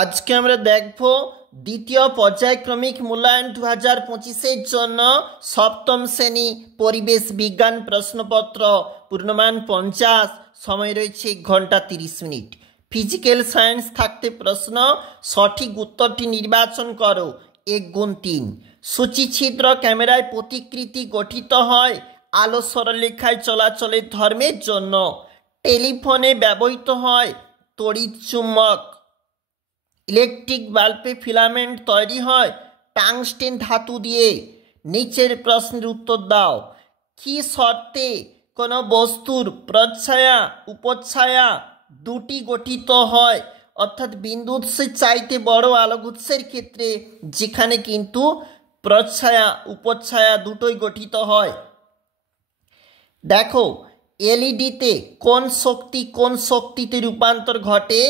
আজকে আমরা দেখব দ্বিতীয় পর্যায়ক্রমিক মূল্যায়ন 2025-এর জন্য সপ্তম শ্রেণী পরিবেশ বিজ্ঞান প্রশ্নপত্র পূর্ণমান 50, সময় রয়েছে 1 ঘন্টা 30 মিনিট। ফিজিক্যাল সায়েন্স থাকতে প্রশ্ন, সঠিক উত্তরটি নির্বাচন করো। 1 × 3। সূচিছিদ্র ক্যামেরায় প্রতিকৃতি গঠিত হয় আলো সরলরেখায় চলাচলের ধর্মের জন্য। টেলিফোনে ব্যবহৃত হয় তড়িৎ চুম্বক। ইলেকট্রিক বাল্বে ফিলামেন্ট তৈরি হয় টাংস্টেন ধাতু দিয়ে। নিচের প্রশ্নের উত্তর দাও। কি শর্তে কোনো বস্তুর প্রচ্ছায়া উপচ্ছায়া দুটি গঠিত হয়, অর্থাৎ বিন্দুৎসের চাইতে বড় আলোকউৎসের ক্ষেত্রে, যেখানে কিন্তু প্রচ্ছায়া উপচ্ছায়া দুটোই গঠিত হয়। দেখো, এলইডিতে কোন শক্তিতে রূপান্তর ঘটে?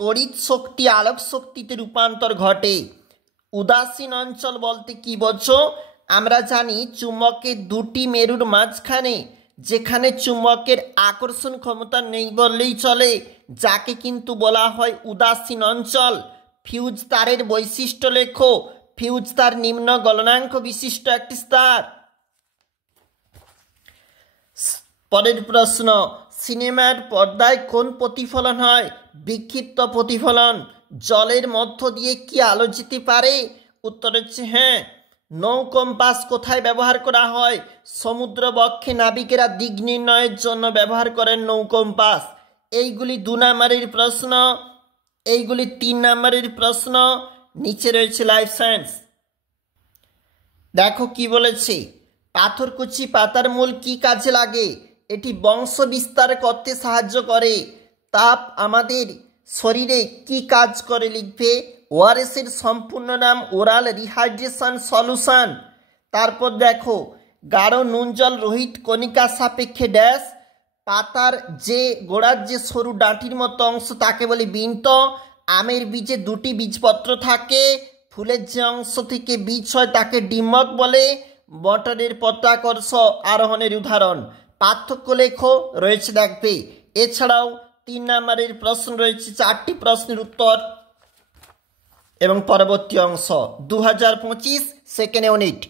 তড়িৎ শক্তি আলোক শক্তিতে রূপান্তর ঘটে। উদাসীন অঞ্চল বলতে কি বোঝো? আমরা জানি চুম্বকের দুটি মেরুর মাঝখানে যেখানে চুম্বকের আকর্ষণ ক্ষমতা নেই বললেই চলে, যাকে কিন্তু বলা হয় উদাসীন অঞ্চল। ফিউজ তারের বৈশিষ্ট্য লেখো। ফিউজ তার নিম্ন গলনাঙ্ক বিশিষ্ট একটি তার। পরের প্রশ্ন, সিনেমার পর্দায় কোন প্রতিফলন হয়? বিক্ষিপ্ত প্রতিফলন। জলের মধ্য দিয়ে কি আলো যেতে পারে? উত্তর হচ্ছে হ্যাঁ। নৌ কম্পাস কোথায় ব্যবহার করা হয়? সমুদ্র বক্ষে নাবিকেরা দিক নির্ণয়ের জন্য ব্যবহার করেন নৌ কম্পাস। এইগুলি 2 নম্বরের প্রশ্ন, এইগুলি 3 নম্বরের প্রশ্ন। নিচে রয়েছে লাইফ সায়েন্স। দেখো কি বলেছে। পাথরকুচি পাতার মূল কি কাজে লাগে? এটি বংশ বিস্তার করতে সাহায্য করে। তাপ আমাদের শরীরে কি কাজ করে লিখবে। ওআরএস এর সম্পূর্ণ নাম ওরাল রিহাইড্রেশন সলিউশন। তারপর দেখো, গাঢ় নুন জল রোহিত কণিকা সাপেক্ষে ড্যাশ। পাতার যে গোড়ার যে সরু ডাঁটির মতো অংশ তাকে বলে বিন্ত। আমের বীজে 2টি বীজপত্র থাকে। ফুলের যে অংশ থেকে বীজ হয় তাকে ডিম্বক বলে। মটরের পত্রাকর্ষ আরোহণের উদাহরণ। পার্থক্য লেখো, রয়েছে দেখবে। এছাড়াও 3 নম্বরের প্রশ্ন রয়েছে, 4টি প্রশ্নের উত্তর এবং পরবর্তী অংশ 2025 সেকেন্ড ইউনিট।